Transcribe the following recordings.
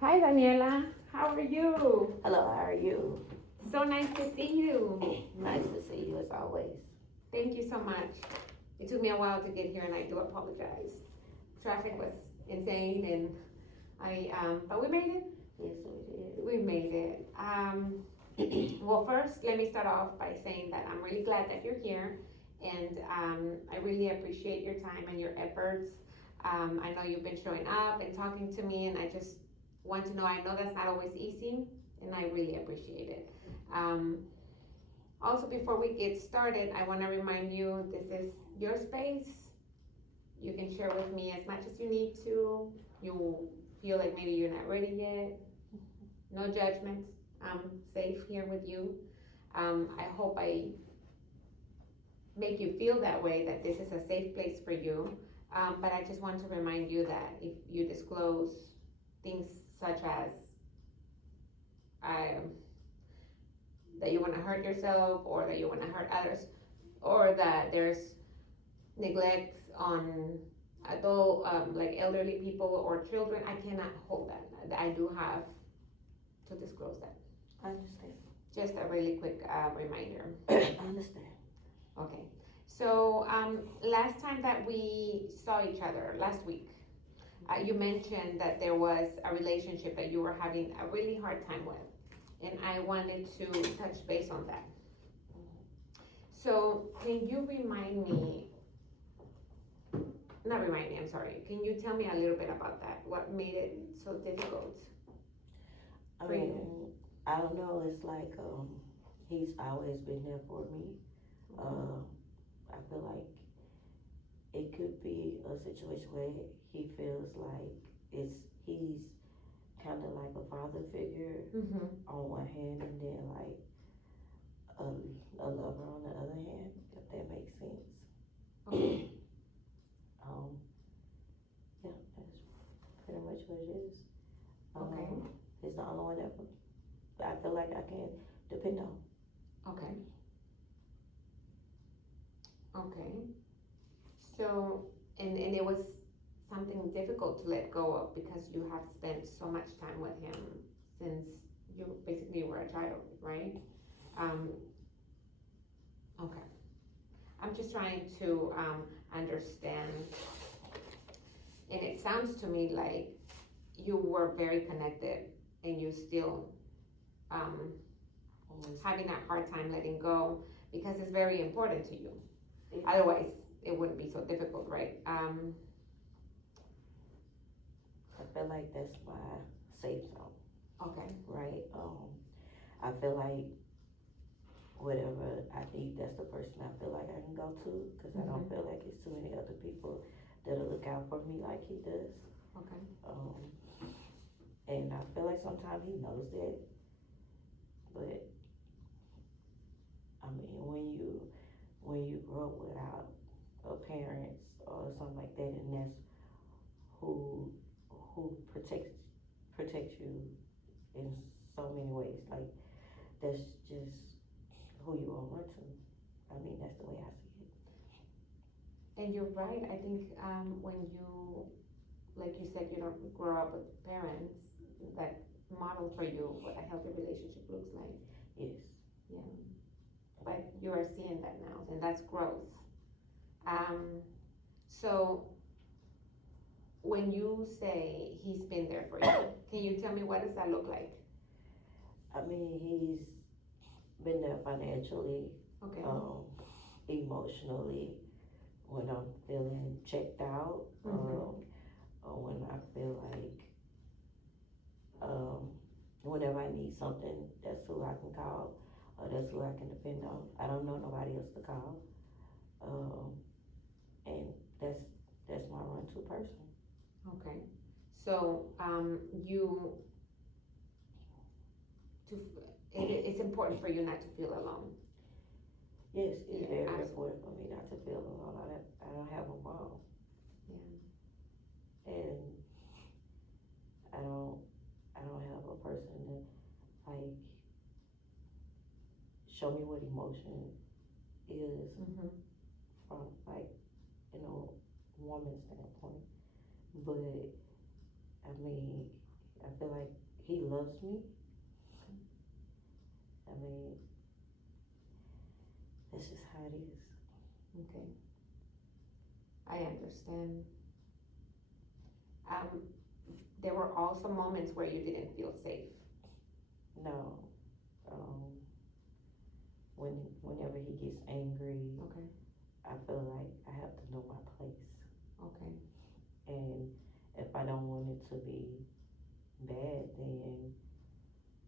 Hi, Daniela. How are you? Hello, how are you? So nice to see you. Nice to see you as always. Thank you so much. It took me a while to get here, and I do apologize. Traffic was insane, and but we made it. Yes, we did. We made it. Well, first, let me start off by saying that I'm really glad that you're here, and I really appreciate your time and your efforts. I know you've been showing up and talking to me, and I just want to know. I know that's not always easy, and I really appreciate it. Um, Also, before we get started, I want to remind you this is your space. You can share with me as much as you need to. You feel like maybe you're not ready yet. No judgment. I'm safe here with you. I hope I make you feel that way, that this is a safe place for you. But I just want to remind you that if you disclose things such as um, that you want to hurt yourself or that you want to hurt others or that there's neglect on adult like elderly people or children, I cannot hold that. I do have to disclose that. I understand. Just a really quick reminder. I understand. Okay, so last time that we saw each other last week, you mentioned that there was a relationship that you were having a really hard time with, and I wanted to touch base on that. So can you remind me, not remind me, I'm sorry, can you tell me a little bit about that? What made it so difficult I for mean, you? I don't know. It's like he's always been there for me. Uh, I feel like it could be a situation where he feels like he's kind of like a father figure Mm-hmm. on one hand, and then like a lover on the other hand. If that makes sense. Okay. Um, yeah, that's pretty much what it is. Okay. He's the only one that I feel like I can depend on. Okay. Okay. So, and it was something difficult to let go of because you have spent so much time with him since you basically were a child, right? Um, okay. I'm just trying to understand, and it sounds to me like you were very connected and you still um, having that hard time letting go because it's very important to you. Otherwise, it wouldn't be so difficult, right? I feel like that's my safe zone, Okay. right? I feel like whatever I need, that's the person I feel like I can go to, because I don't feel like it's too many other people that'll look out for me like he does. Okay. And I feel like sometimes he knows that, but I mean, when you grow up without a parents or something like that, and that's who who protects you in so many ways, like that's just who you gonna run to. I mean, that's the way I see it. And you're right. I think when you, like you said, you don't grow up with parents that model for you what a healthy relationship looks like. Yes. Yeah. But you are seeing that now, and that's growth. Um, so when you say he's been there for you, can you tell me what does that look like? I mean, he's been there financially, Okay. Emotionally, when I'm feeling checked out, or when I feel like, whenever I need something, that's who I can call, or that's who I can depend on. I don't know nobody else to call, um, and that's my run-to person. Okay. So you to it's important for you not to feel alone. Yes, it's Yeah, very absolutely. important for me not to feel alone. I don't have a mom, Yeah. and I don't I don't have a person to like show me what emotion is Mm-hmm. from like, woman's standpoint. But I mean, I feel like he loves me. I mean, that's just how it is. Okay. I understand. Um, there were also moments where you didn't feel safe. No, whenever he gets angry, Okay. I feel like I have to know my place. Okay. And if I don't want it to be bad, then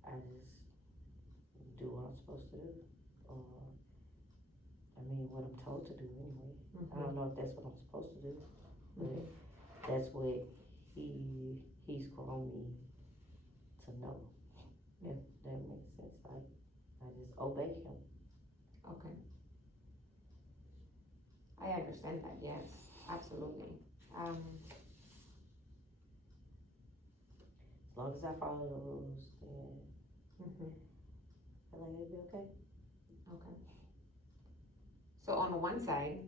I just do what I'm supposed to do. Or, I mean, what I'm told to do anyway. I don't know if that's what I'm supposed to do, but that's what he's grown me to know. If that makes sense, like I just obey him. Okay. I understand that, yes, absolutely. As long as I follow the rules, then Mhm. I feel like it'll be okay. Okay. So on one side,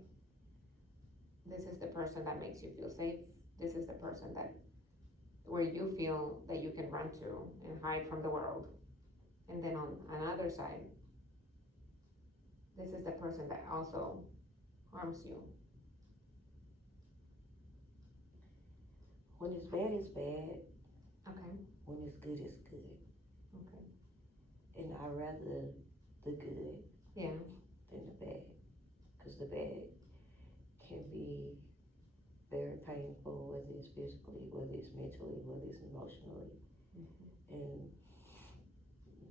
this is the person that makes you feel safe. This is the person that, where you feel that you can run to and hide from the world. And then on another side, this is the person that also harms you. When it's bad, it's bad. Okay. When it's good, it's good. Okay. And I rather the good Yeah. than the bad, because the bad can be very painful, whether it's physically, whether it's mentally, whether it's emotionally, and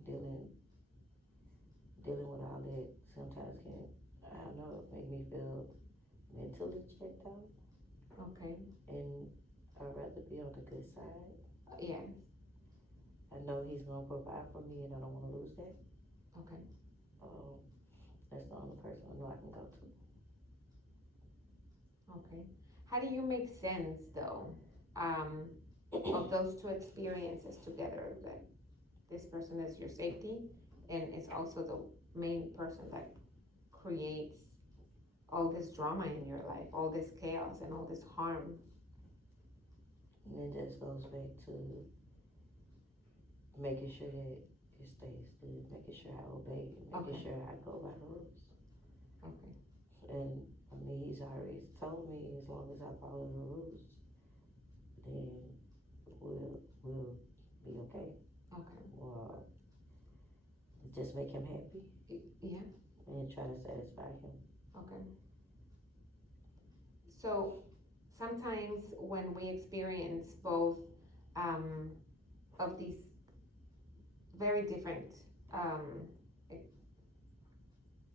dealing with all that sometimes can, I don't know, make me feel mentally checked out. Okay. And I'd rather be on the good side. Yeah. I know he's gonna provide for me, and I don't want to lose that. Okay. That's the only person I know I can go to. Okay. How do you make sense though, of those two experiences together? That this person is your safety and is also the main person that creates all this drama in your life, all this chaos and all this harm. And it just goes back to making sure that it stays good, making sure I obey, making Okay. sure I go by the rules. Okay. And I mean, he's already told me as long as I follow the rules, then we'll be okay. Okay. Or just make him happy Yeah. and try to satisfy him. Okay. So sometimes when we experience both of these very different e-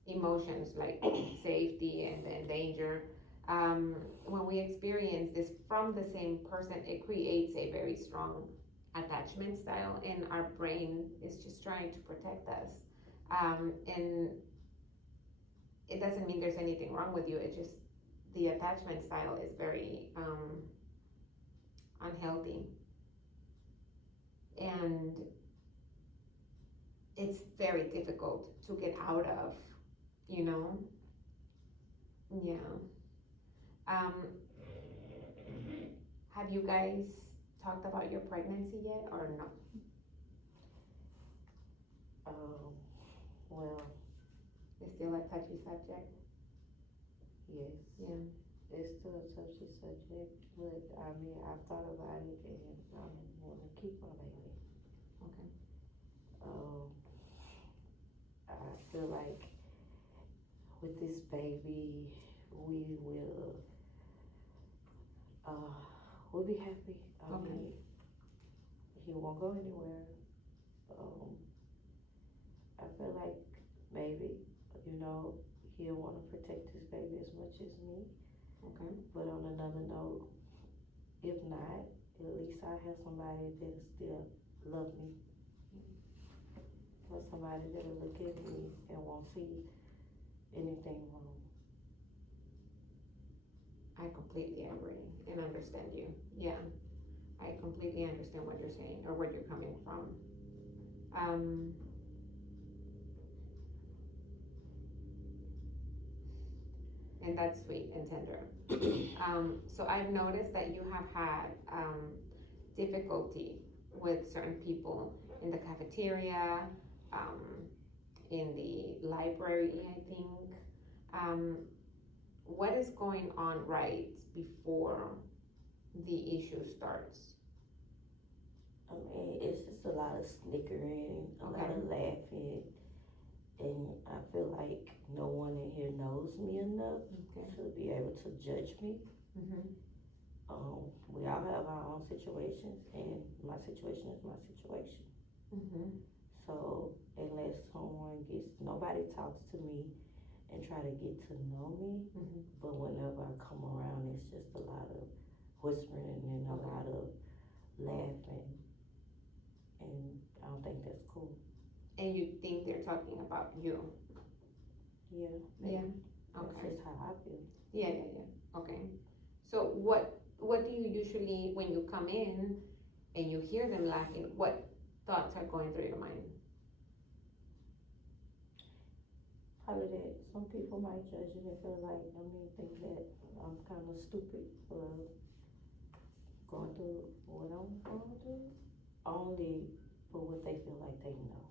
emotions like safety and danger, when we experience this from the same person, it creates a very strong attachment style, and our brain is just trying to protect us. And it doesn't mean there's anything wrong with you. It just the attachment style is very unhealthy, and it's very difficult to get out of. You know, yeah. Um, have you guys talked about your pregnancy yet, or no? Well, It's still a touchy subject. yes. Yeah. It's still a touchy subject, but I mean, I've thought about it, and I want to keep my baby. Okay. I feel like with this baby, we will, we'll be happy. I Okay. mean, he won't go anywhere. I feel like maybe, he'll want to protect his baby as much as me. Okay. But on another note, if not, at least I have somebody that'll still love me. Or somebody that'll look at me and won't see anything wrong. I completely agree and understand you. Yeah. I completely understand what you're saying or where you're coming from. And that's sweet and tender. So I've noticed that you have had difficulty with certain people in the cafeteria, in the library, I think. Um, what is going on right before the issue starts? I mean, it's just a lot of snickering, a lot Okay. of laughing, and I feel like no one in here knows me enough Okay. to be able to judge me. Mm-hmm. We all have our own situations, and my situation is my situation. Mm-hmm. So unless nobody talks to me and try to get to know me, Mm-hmm. but whenever I come around, it's just a lot of whispering and a Okay. lot of laughing, and I don't think that's cool. And you think they're talking about you? Yeah. Yeah. That's Okay. just how I feel. Yeah. Okay. So what do you usually, when you come in and you hear them laughing, what thoughts are going through your mind? Probably that some people might judge it and feel like, think that I'm kind of stupid for going through what I'm going through, only for what they feel like they know.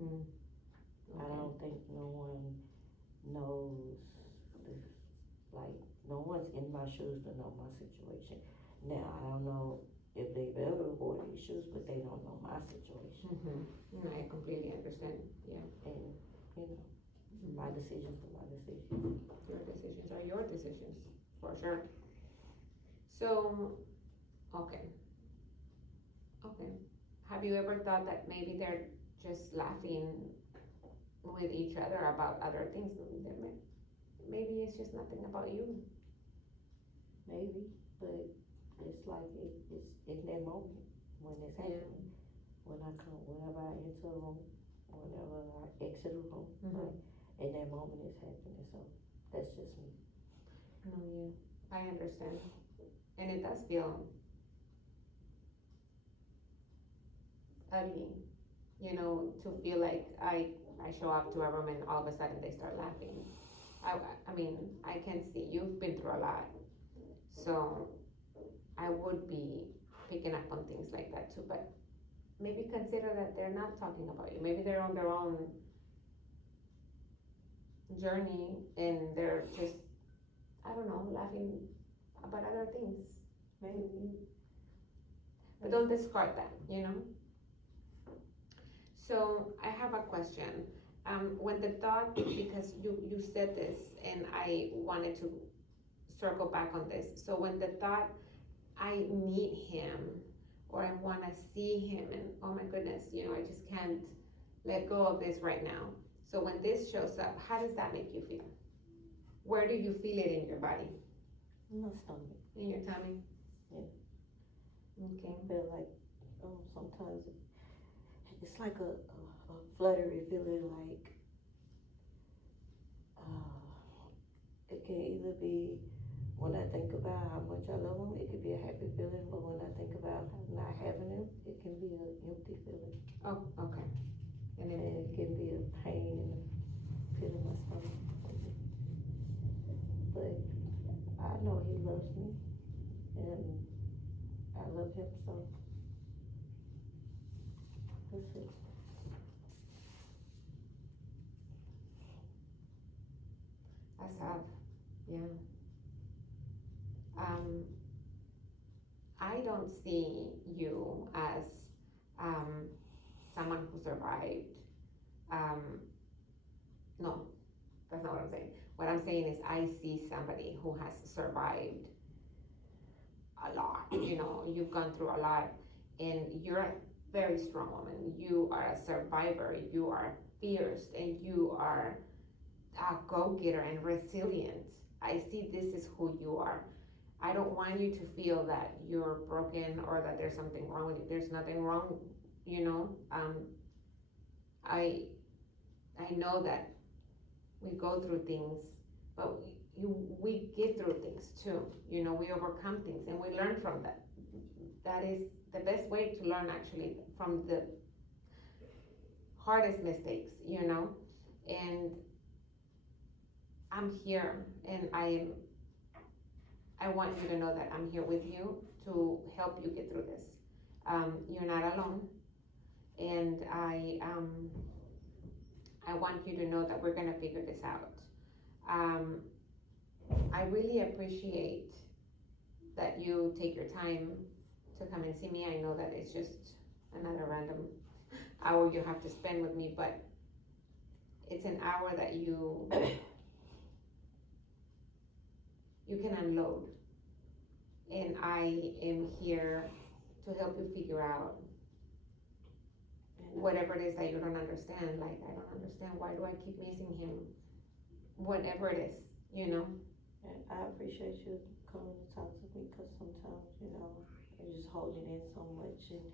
Mm. I don't think no one knows, no one's in my shoes to know my situation. Now, I don't know if they've ever wore these shoes, but they don't know my situation. Mm-hmm. I completely understand. Yeah. And, my decisions are my decisions. Your decisions are your decisions, for sure. So, okay. Have you ever thought that maybe they're just laughing with each other about other things? Maybe it's just nothing about you. Maybe, but it's like it's in that moment when it's happening. Whenever I enter a room, whenever I exit a room, Mm-hmm. in that moment it's happening. So that's just me. No, yeah, I understand, and it does feel ugly, to feel like I show up to a room and all of a sudden they start laughing. I mean, I can see you've been through a lot, so I would be picking up on things like that too, but maybe consider that they're not talking about you. Maybe they're on their own journey and they're just, I don't know, laughing about other things. Maybe. But don't discard that, So I have a question. When the thought, because you said this and I wanted to circle back on this. So when the thought, I need him or I want to see him and oh my goodness, I just can't let go of this right now. So when this shows up, how does that make you feel? Where do you feel it in your body? In my stomach. In your tummy? Yeah. Okay. I feel like sometimes it's like a fluttery feeling, like it can either be when I think about how much I love him, it could be a happy feeling, but when I think about not having him, it can be an empty feeling. Oh, okay. And it can be a pain in the pit of my stomach. But I know he loves me, and I love him, so that's it. That's tough. Yeah. I don't see you as someone who survived. No, that's not what I'm saying. What I'm saying is I see somebody who has survived a lot. You've gone through a lot and you're a very strong woman. You are a survivor. You are fierce and you are a go-getter and resilient. I see this is who you are. I don't want you to feel that you're broken or that there's something wrong with you. There's nothing wrong, I know that we go through things, but we get through things too. We overcome things and we learn from that. That is the best way to learn, actually, from the hardest mistakes, and I'm here and I want you to know that I'm here with you to help you get through this. you're not alone. And I want you to know that we're gonna figure this out. I really appreciate that you take your time to come and see me. I know that it's just another random hour you have to spend with me, but it's an hour that you can unload. And I am here to help you figure out whatever it is that you don't understand. Like, I don't understand, why do I keep missing him? Whatever it is, you know? And I appreciate you coming to talk to me, because sometimes, you know, you're just holding in so much, and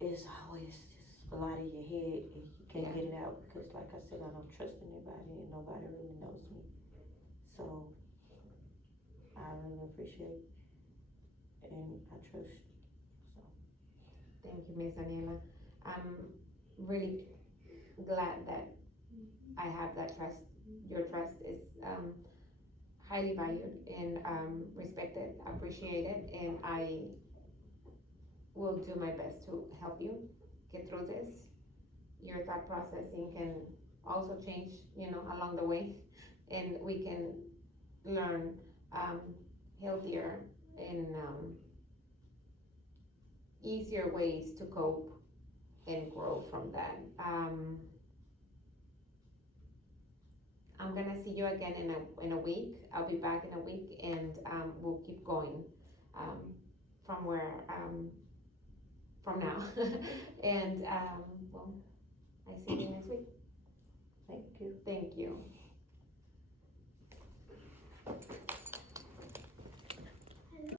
it's always just a lot in your head, and you can't Yeah. get it out, because like I said, I don't trust anybody, and nobody really knows me. So I really appreciate, and I trust you. Thank you, Miss Daniela. I'm really glad that I have that trust. Your trust is highly valued and respected, appreciated, and I will do my best to help you get through this. Your thought processing can also change, you know, along the way, and we can learn healthier and easier ways to cope and grow from that. I'm gonna see you again in a week. I'll be back in a week, and we'll keep going from where from now. And well, I see you next week. Thank you. Thank you.